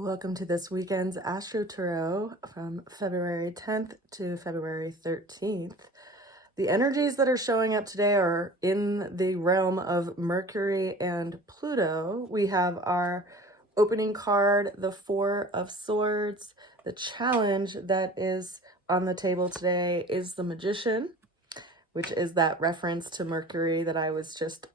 Welcome to this weekend's Astro Tarot from February 10th to February 13th. The energies that are showing up today are in the realm of Mercury and Pluto. We have our opening card, the Four of Swords. The challenge that is on the table today is the Magician, which is that reference to Mercury that I was just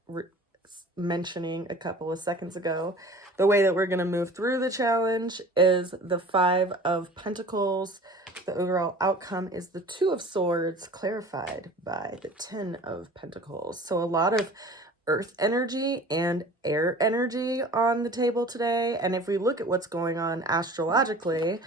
mentioning a couple of seconds ago. The way that we're going to move through the challenge is the Five of Pentacles. The overall outcome is the Two of Swords, clarified by the Ten of Pentacles. So a lot of earth energy and air energy on the table today. And if we look at what's going on astrologically,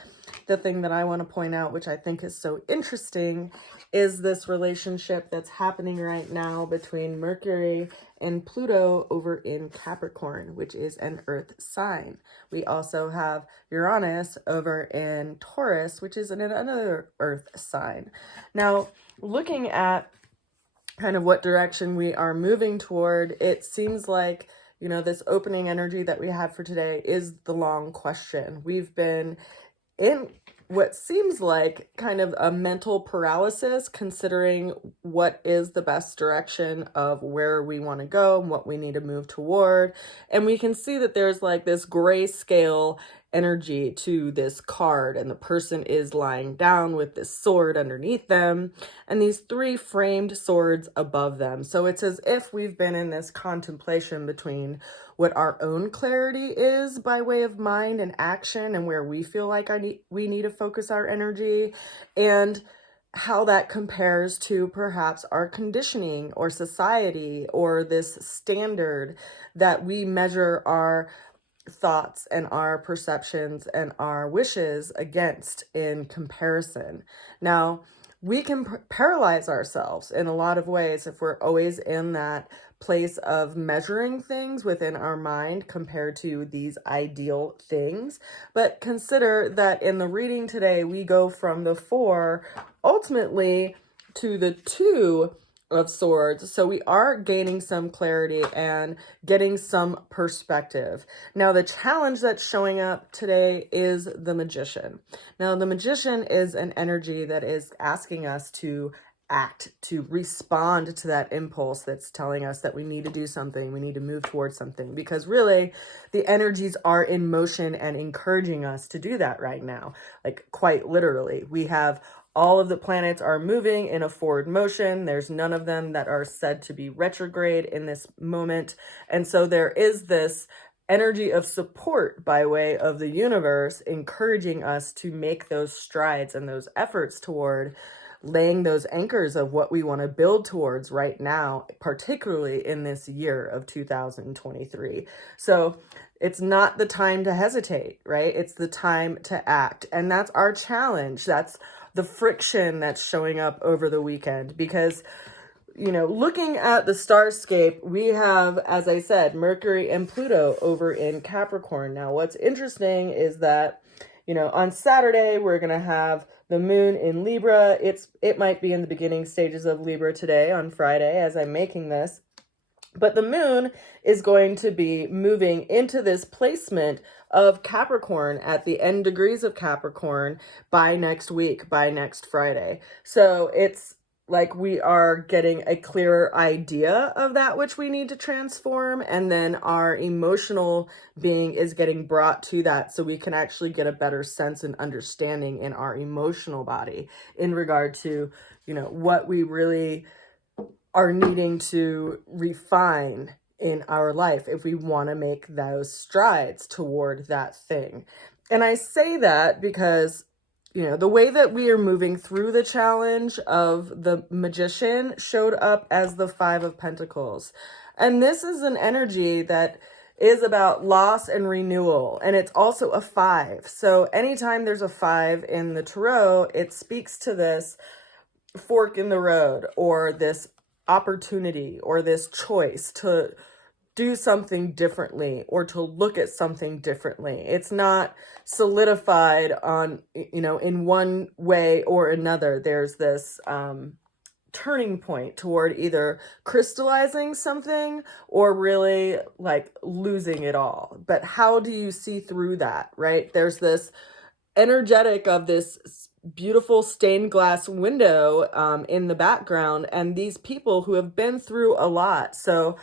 the thing that I want to point out, which I think is so interesting, is this relationship that's happening right now between Mercury and Pluto over in Capricorn, which is an earth sign. We also have Uranus over in Taurus, which is another earth sign. Now, looking at kind of what direction we are moving toward, it seems like, you know, this opening energy that we have for today is the long question. We've been in what seems like kind of a mental paralysis, considering what is the best direction of where we want to go and what we need to move toward. And we can see that there's like this grayscale energy to this card, and the person is lying down with this sword underneath them and these three framed swords above them. So it's as if we've been in this contemplation between what our own clarity is by way of mind and action and where we feel like we need to focus our energy, and how that compares to perhaps our conditioning or society or this standard that we measure our thoughts and our perceptions and our wishes against in comparison. Now, we can paralyze ourselves in a lot of ways if we're always in that place of measuring things within our mind compared to these ideal things. But consider that in the reading today, we go from the Four ultimately to the Two of Swords. So we are gaining some clarity and getting some perspective. Now, the challenge that's showing up today is the Magician. Now, the Magician is an energy that is asking us to act, to respond to that impulse that's telling us that we need to do something, we need to move towards something, because really the energies are in motion and encouraging us to do that right now. Like, quite literally, we have all of the planets are moving in a forward motion. There's none of them that are said to be retrograde in this moment. And so there is this energy of support by way of the universe encouraging us to make those strides and those efforts toward laying those anchors of what we want to build towards right now, particularly in this year of 2023. So it's not the time to hesitate, right? It's the time to act. And that's our challenge. That's the friction that's showing up over the weekend, because, you know, looking at the starscape, we have, as I said, Mercury and Pluto over in Capricorn. Now, what's interesting is that, you know, on Saturday, we're going to have the moon in Libra. It might be in the beginning stages of Libra today on Friday as I'm making this. But the moon is going to be moving into this placement of Capricorn at the end degrees of Capricorn by next week, by next Friday. So it's like we are getting a clearer idea of that which we need to transform, and then our emotional being is getting brought to that so we can actually get a better sense and understanding in our emotional body in regard to, you know, what we really are needing to refine in our life if we want to make those strides toward that thing. And I say that because, you know, the way that we are moving through the challenge of the Magician showed up as the Five of Pentacles. And this is an energy that is about loss and renewal. And it's also a five. So anytime there's a five in the tarot, it speaks to this fork in the road, or this opportunity, or this choice to do something differently or to look at something differently. It's not solidified on, you know, in one way or another. There's this turning point toward either crystallizing something or really like losing it all. But how do you see through that, right? There's this energetic of this beautiful stained glass window in the background, and these people who have been through a lot. So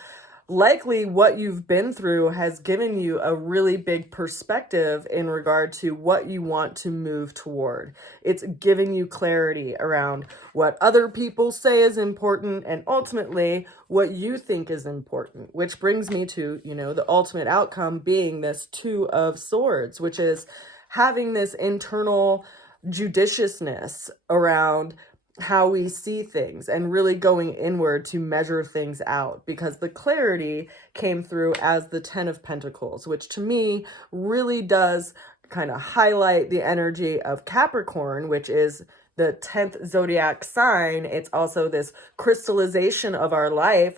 likely what you've been through has given you a really big perspective in regard to what you want to move toward. It's giving you clarity around what other people say is important and ultimately what you think is important, which brings me to, you know, the ultimate outcome being this Two of Swords, which is having this internal judiciousness around how we see things and really going inward to measure things out, because the clarity came through as the Ten of Pentacles, which to me really does kind of highlight the energy of Capricorn, which is the 10th zodiac sign. It's also this crystallization of our life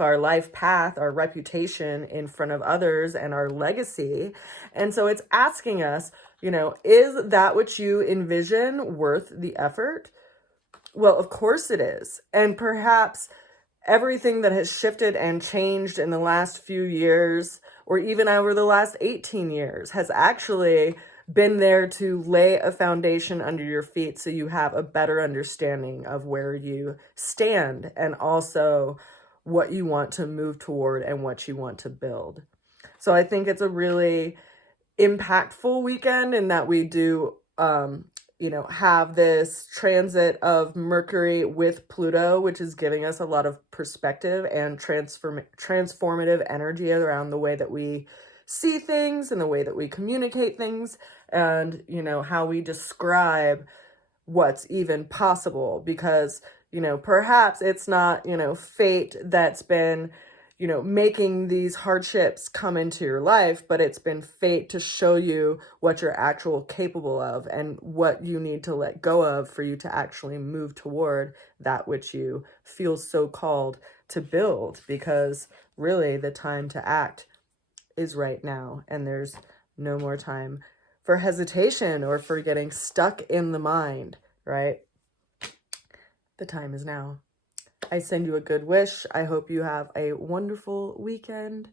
path, our reputation in front of others, and our legacy. And so it's asking us, you know, is that what you envision worth the effort? Well, of course it is. And perhaps everything that has shifted and changed in the last few years, or even over the last 18 years, has actually been there to lay a foundation under your feet so you have a better understanding of where you stand and also what you want to move toward and what you want to build. So I think it's a really impactful weekend in that we do you know, have this transit of Mercury with Pluto, which is giving us a lot of perspective and transformative energy around the way that we see things and the way that we communicate things, and, you know, how we describe what's even possible. Because, you know, perhaps it's not, you know, fate that's been, you know, making these hardships come into your life, but it's been fate to show you what you're actually capable of and what you need to let go of for you to actually move toward that which you feel so called to build. Because really the time to act is right now, and there's no more time for hesitation or for getting stuck in the mind, right? The time is now. I send you a good wish. I hope you have a wonderful weekend,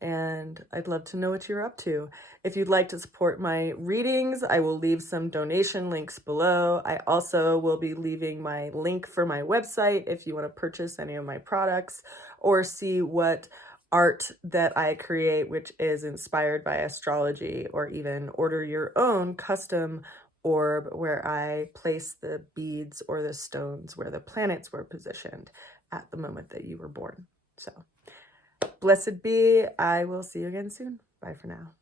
and I'd love to know what you're up to. If you'd like to support my readings, I will leave some donation links below. I also will be leaving my link for my website if you want to purchase any of my products or see what art that I create, which is inspired by astrology, or even order your own custom orb where I place the beads or the stones where the planets were positioned at the moment that you were born. So blessed be. I will see you again soon. Bye for now.